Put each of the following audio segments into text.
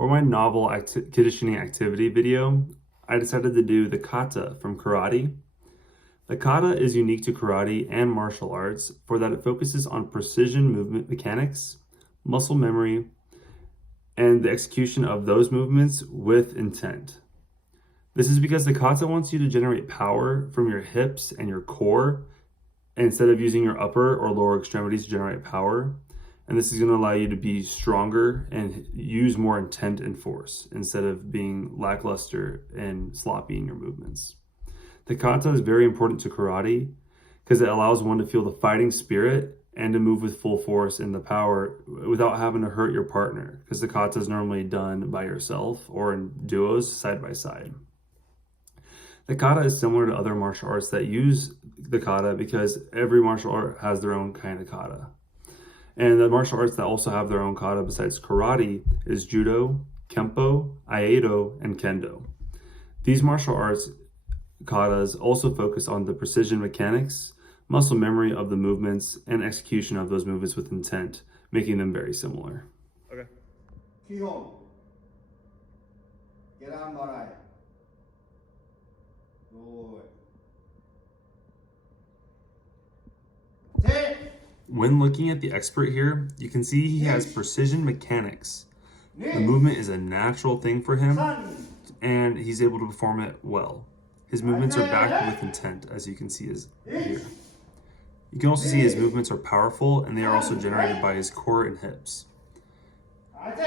For my novel conditioning activity video, I decided to do the kata from karate. The kata is unique to karate and martial arts for that it focuses on precision movement mechanics, muscle memory, and the execution of those movements with intent. This is because the kata wants you to generate power from your hips and your core instead of using your upper or lower extremities to generate power. And this is going to allow you to be stronger and use more intent and force instead of being lackluster and sloppy in your movements. The kata is very important to karate because it allows one to feel the fighting spirit and to move with full force in the power without having to hurt your partner, because the kata is normally done by yourself or in duos side by side. The kata is similar to other martial arts that use the kata because every martial art has their own kind of kata. And the martial arts that also have their own kata besides karate is judo, kempo, aikido, and kendo. These martial arts katas also focus on the precision mechanics, muscle memory of the movements, and execution of those movements with intent, making them very similar. Okay. Kihon. Geran barai. Good. Take. When looking at the expert here, you can see he has precision mechanics. The movement is a natural thing for him, and he's able to perform it well. His movements are backed with intent, as you can see here. You can also see his movements are powerful, and they are also generated by his core and hips.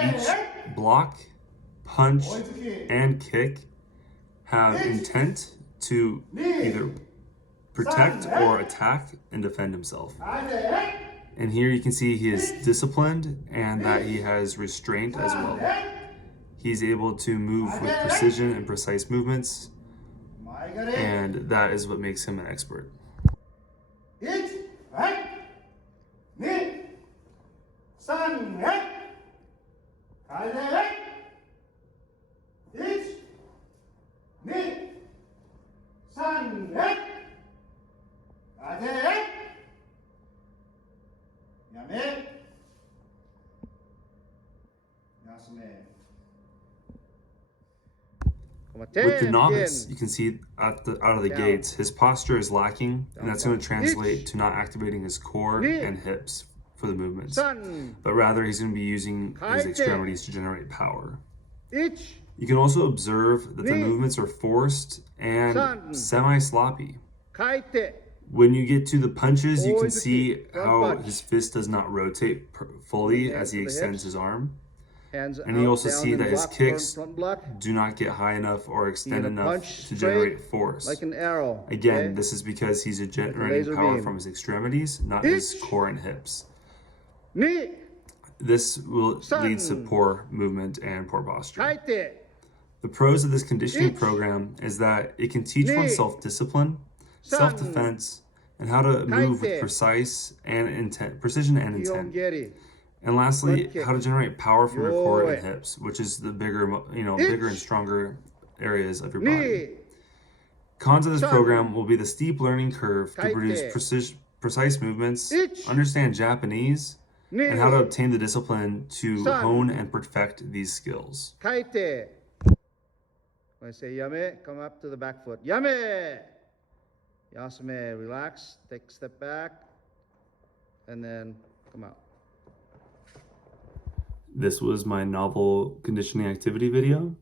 Each block, punch, and kick have intent to either protect or attack and defend himself. And here you can see he is disciplined and that he has restraint as well. He's able to move with precision and precise movements, and that is what makes him an expert. With the novice, you can see out of the gates, his posture is lacking, and that's going to translate to not activating his core and hips for the movements, but rather he's going to be using his extremities to generate power. You can also observe that the movements are forced and semi-sloppy. When you get to the punches, you can see how his fist does not rotate fully as he extends his arm. And you also see that his kicks do not get high enough or extend enough to generate force. Like an arrow. Again, this is because he's generating power from his extremities, not his core and hips. This will lead to poor movement and poor posture. The pros of this conditioning program is that it can teach one self-discipline, self-defense, and how to move with precision and intent. And lastly, how to generate power from your core and hips, which is the bigger and stronger areas of your body. Cons of this program will be the steep learning curve to produce precise movements, understand Japanese, and how to obtain the discipline to hone and perfect these skills. When I say yame, come up to the back foot. Yame! Yasume, relax, take a step back, and then come out. This was my novel conditioning activity video,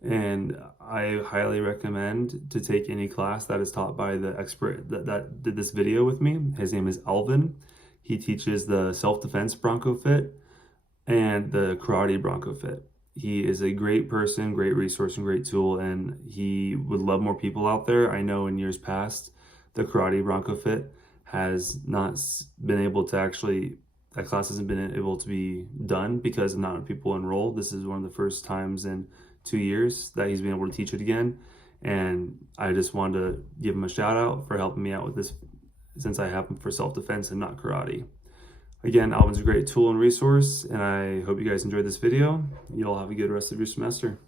and I highly recommend to take any class that is taught by the expert that did this video with me. His name is Alvin. He teaches the self-defense Bronco Fit and the karate Bronco Fit. He is a great person, great resource, and great tool, and he would love more people out there. I know in years past, the karate Bronco Fit has not been able to that class hasn't been able to be done because not enough people enrolled. This is one of the first times in 2 years that he's been able to teach it again. And I just wanted to give him a shout out for helping me out with this, since I have him for self-defense and not karate. Again, Alvin's a great tool and resource, and I hope you guys enjoyed this video. You all have a good rest of your semester.